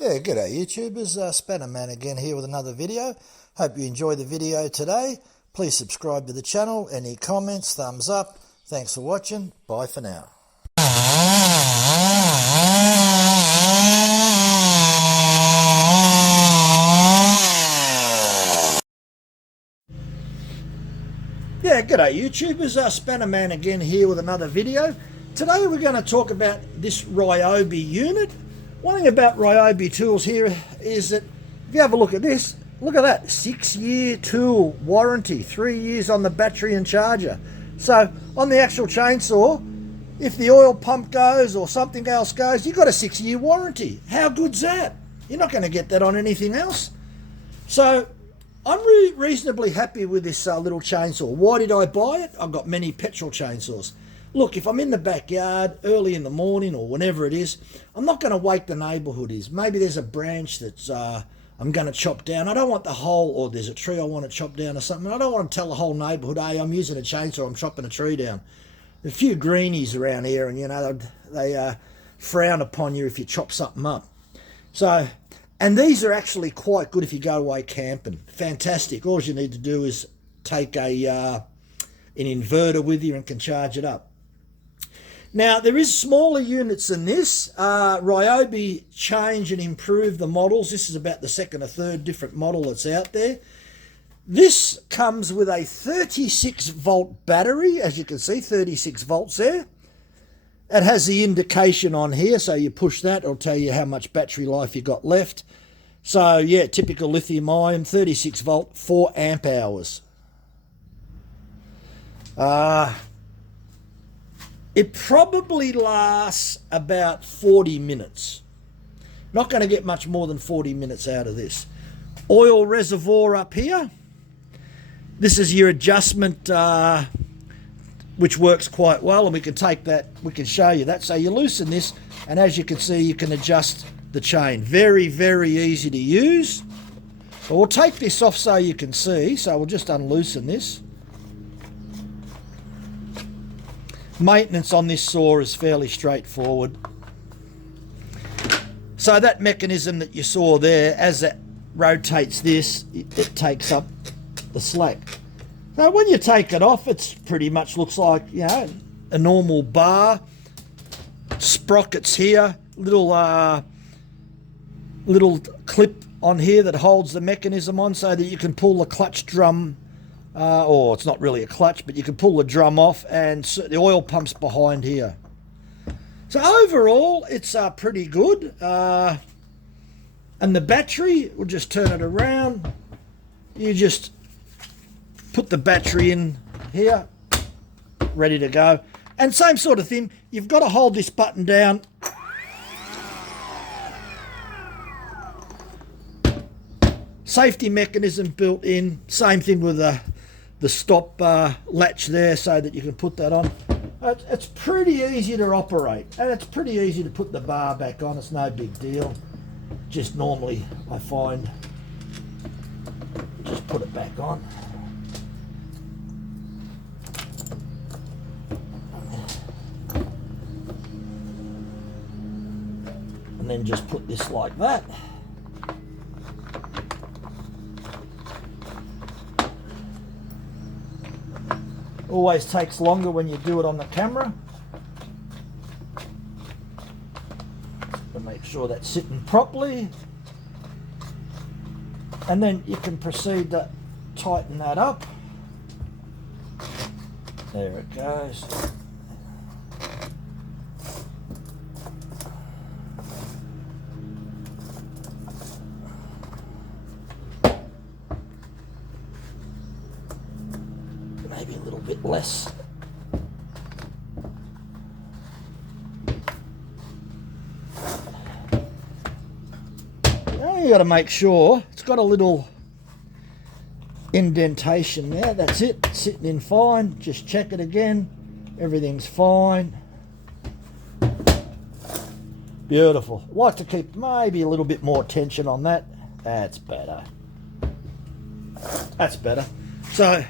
Yeah, g'day YouTubers, Spannerman again here with another video. Hope you enjoyed the video today. Please subscribe to the channel. Any comments, thumbs up. Thanks for watching. Bye for now. Yeah, g'day YouTubers, Spannerman again here with another video. Today we're going to talk about this Ryobi unit. One thing about Ryobi tools here is that if you have a look at this, look at that, 6-year tool warranty, 3 years on the battery and charger. So on the actual chainsaw, if the oil pump goes or something else goes, you've got a 6-year warranty. How good's that? You're not going to get that on anything else. So I'm really reasonably happy with this little chainsaw. Why did I buy it? I've got many petrol chainsaws. Look, if I'm in the backyard early in the morning or whenever it is, I'm not going to wake the neighbourhood. Maybe there's a branch that's I'm going to chop down. I don't want the whole, or there's a tree I want to chop down or something. I don't want to tell the whole neighbourhood, hey, I'm using a chainsaw, I'm chopping a tree down. There's a few greenies around here, and you know they frown upon you if you chop something up. So, and these are actually quite good if you go away camping. Fantastic. All you need to do is take an inverter with you and can charge it up. Now, there is smaller units than this. Ryobi change and improve the models. This is about the second or third different model that's out there. This comes with a 36 volt battery, as you can see, 36 volts there. It has the indication on here, so you push that, it'll tell you how much battery life you got left. So yeah, typical lithium ion, 36 volt, 4 amp hours. It probably lasts about 40 minutes. Not going to get much more than 40 minutes out of this. Oil reservoir up here. This is your adjustment, which works quite well, and we can take that, we can show you that. So you loosen this, and as you can see, you can adjust the chain. Very, very easy to use. So we'll take this off so you can see. So we'll just unloosen this. Maintenance on this saw is fairly straightforward. So that mechanism that you saw there, as it rotates this, it takes up the slack. So when you take it off, it's pretty much looks like, you know, a normal bar. Sprockets here, little clip on here that holds the mechanism on so that you can pull the clutch drum. Or it's not really a clutch, but you can pull the drum off, and the oil pump's behind here. So overall, it's pretty good. And the battery, we'll just turn it around. You just put the battery in here, ready to go. And same sort of thing, you've got to hold this button down. Safety mechanism built in. Same thing with the stop latch there so that you can put that on. It's pretty easy to operate, and it's pretty easy to put the bar back on. It's no big deal. Just normally I find just put it back on. And then just put this like that. Always takes longer when you do it on the camera. To make sure that's sitting properly. And then you can proceed to tighten that up. There it goes. Maybe a little bit less. Now you got to make sure it's got a little indentation there. That's it, sitting in fine. Just check it again. Everything's fine. Beautiful. Like to keep maybe a little bit more tension on that. That's better. That's better. So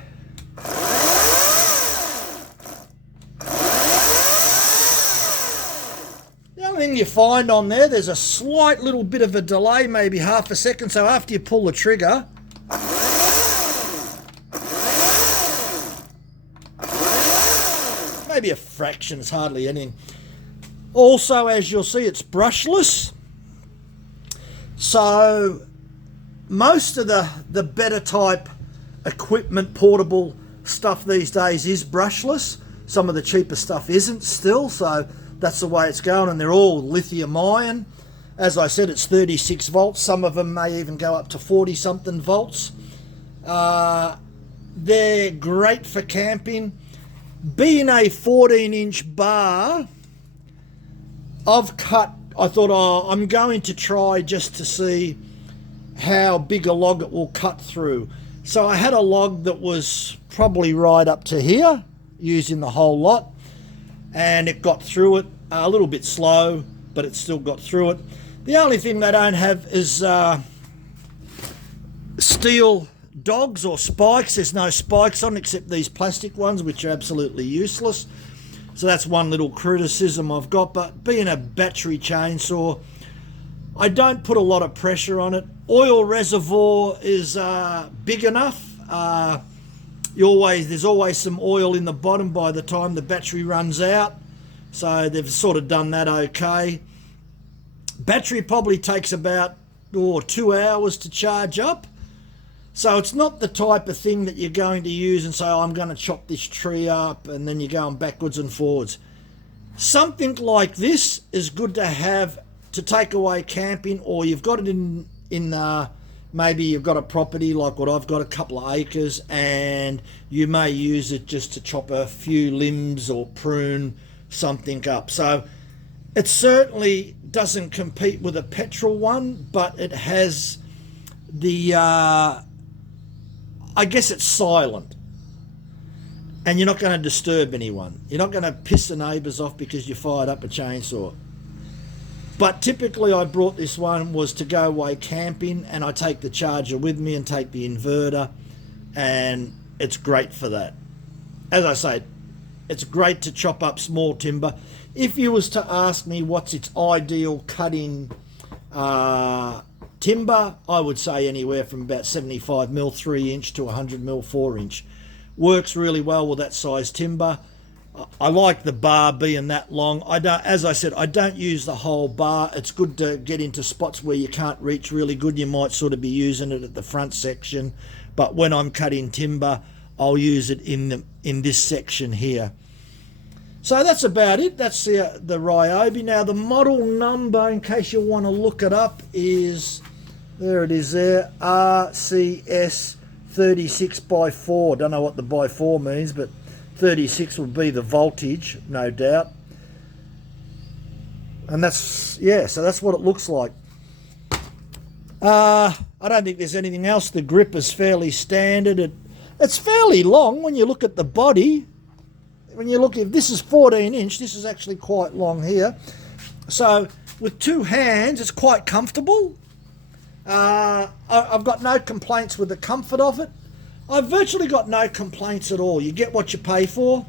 thing you find on there's a slight little bit of a delay, maybe half a second. So after you pull the trigger, maybe a fraction, it's hardly anything. Also, as you'll see, it's brushless. So most of the better type equipment, portable stuff these days is brushless. Some of the cheaper stuff isn't still, so that's the way it's going, and they're all lithium ion. As I said, it's 36 volts. Some of them may even go up to 40 something volts. They're great for camping. Being a 14-inch bar, I thought, oh, I'm going to try just to see how big a log it will cut through. So I had a log that was probably right up to here, using the whole lot, and it got through it a little bit slow, but it still got through it. The only thing they don't have is steel dogs or spikes. There's no spikes on except these plastic ones, which are absolutely useless. So that's one little criticism I've got. But being a battery chainsaw, I don't put a lot of pressure on it. Oil reservoir is big enough. There's always some oil in the bottom by the time the battery runs out. So they've sort of done that okay. Battery probably takes about 2 hours to charge up. So it's not the type of thing that you're going to use and say, oh, I'm going to chop this tree up, and then you're going backwards and forwards. Something like this is good to have to take away camping, or you've got it in maybe you've got a property like what I've got, a couple of acres, and you may use it just to chop a few limbs or prune something up. So it certainly doesn't compete with a petrol one, but it has the I guess it's silent, and you're not going to disturb anyone. You're not going to piss the neighbours off because you fired up a chainsaw. But typically I brought this one was to go away camping, and I take the charger with me and take the inverter, and it's great for that. As I say, it's great to chop up small timber. If you was to ask me what's its ideal cutting timber, I would say anywhere from about 75 mil 3-inch to 100 mil 4-inch. Works really well with that size timber. I like the bar being that long. As I said, I don't use the whole bar. It's good to get into spots where you can't reach really good. You might sort of be using it at the front section, but when I'm cutting timber, I'll use it in this section here. So that's about it. That's the Ryobi. Now the model number, in case you want to look it up, is, there it is there, RCS 36 by 4. Don't know what the by 4 means, but 36 would be the voltage, no doubt. And that's, yeah, so that's what it looks like. I don't think there's anything else. The grip is fairly standard. It's fairly long when you look at the body. When you look, if this is 14-inch, this is actually quite long here. So with two hands, it's quite comfortable. I've got no complaints with the comfort of it. I've virtually got no complaints at all. You get what you pay for.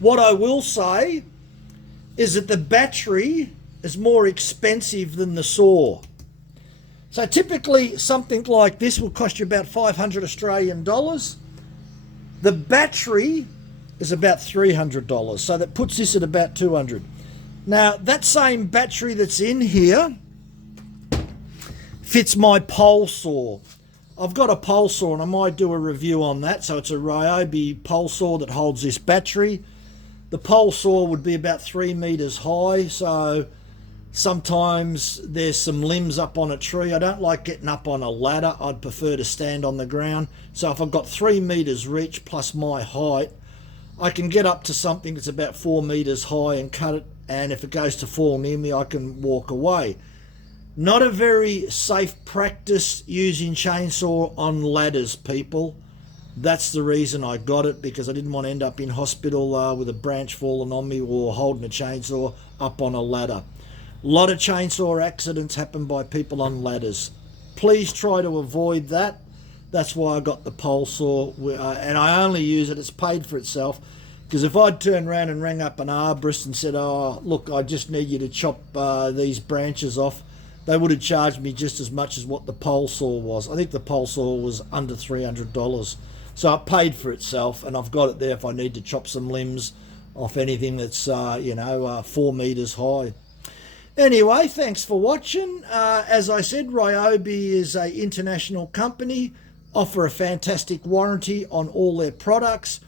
What I will say is that the battery is more expensive than the saw. So typically something like this will cost you about 500 Australian dollars. The battery is about $300, so that puts this at about 200. Now that same battery that's in here fits my pole saw. I've got a pole saw and I might do a review on that. So it's a Ryobi pole saw that holds this battery. The pole saw would be about 3 meters high, so sometimes there's some limbs up on a tree. I don't like getting up on a ladder. I'd prefer to stand on the ground. So if I've got 3 meters reach plus my height, I can get up to something that's about 4 meters high and cut it, and if it goes to fall near me, I can walk away. Not a very safe practice using chainsaw on ladders, people. That's the reason I got it, because I didn't want to end up in hospital with a branch falling on me or holding a chainsaw up on a ladder. A lot of chainsaw accidents happen by people on ladders. Please try to avoid that. That's why I got the pole saw, and I only use it, it's paid for itself, Because if I'd turned around and rang up an arborist and said, oh, look, I just need you to chop these branches off, they would have charged me just as much as what the pole saw was. I think the pole saw was under $300. So it paid for itself, and I've got it there if I need to chop some limbs off anything that's, 4 meters high. Anyway, thanks for watching. As I said, Ryobi is an international company, offer a fantastic warranty on all their products.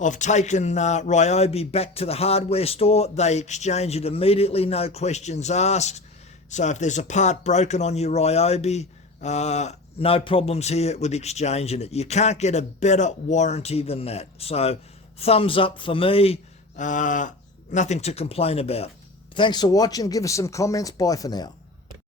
I've taken Ryobi back to the hardware store. They exchange it immediately, no questions asked. So if there's a part broken on your Ryobi, no problems here with exchanging it. You can't get a better warranty than that. So thumbs up for me. Nothing to complain about. Thanks for watching. Give us some comments. Bye for now.